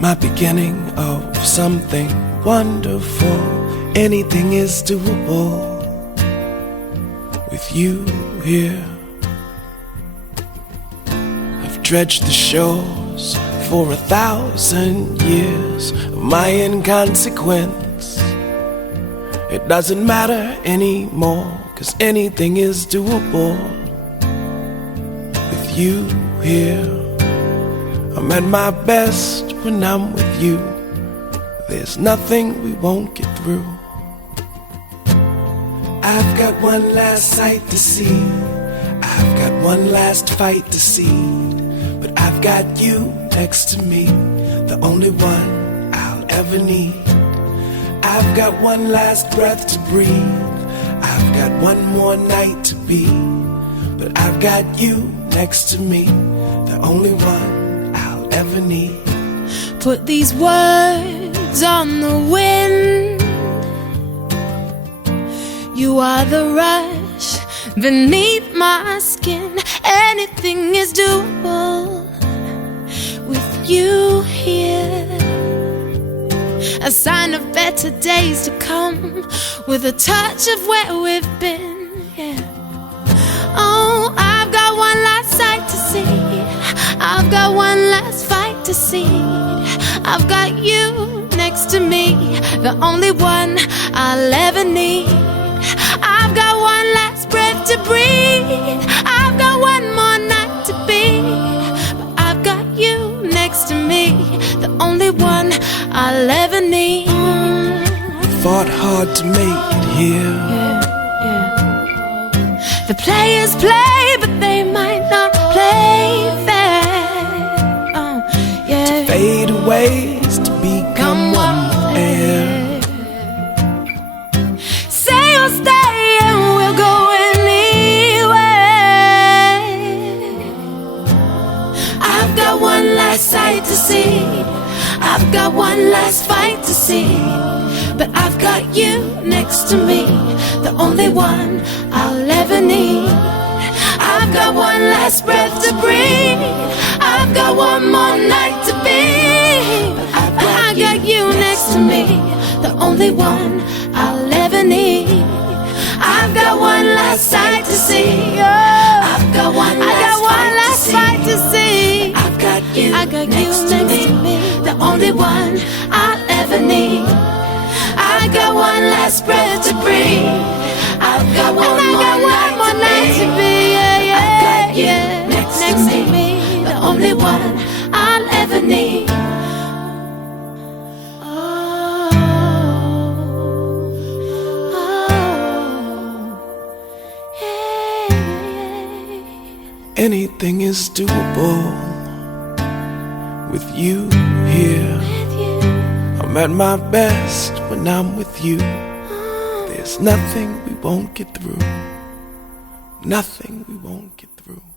my beginning of something wonderful. Anything is doable with you here. I've dredged the shores for 1,000 years of my inconsequence. It doesn't matter anymore, 'cause anything is doable with you here. I'm at my best when I'm with you. There's nothing we won't get through. I've got one last sight to see, I've got one last fight to see, but I've got you next to me, the only one I'll ever need. I've got one last breath to breathe, I've got one more night to be, but I've got you next to me, the only one I'll ever need. Put these words on the wind. You are the rush beneath my skin. Anything is doable with you here. A sign of better days to come, with a touch of where we've been, yeah. Oh, I've got one last sight to see, I've got one last fight to see. I've got you next to me, the only one I'll ever need. I've got one last breath to breathe, I've got one more night to be, but I've got you next to me, the only one I'll ever need. Fought hard to make it here. Yeah, yeah. The players play, but they might not play fair. Oh, yeah. To fade away is to become one with air. Say you'll stay and we'll go anywhere. I've got one last sight to see, I've got one last fight to see, but I've got you next to me, the only one I'll ever need. I've got one last breath to breathe, I've got one more night to be, but I got you next to me, the only one I'll ever need. I've got one last sight to see, I've got one last fight to see. I've got you next to me, the only one I'll ever need. I got one last breath to breathe, I've got one more night to be, yeah, I've got you next to me, the only one I'll ever need. Anything is doable with you here. I'm at my best when I'm with you. There's nothing we won't get through, nothing we won't get through.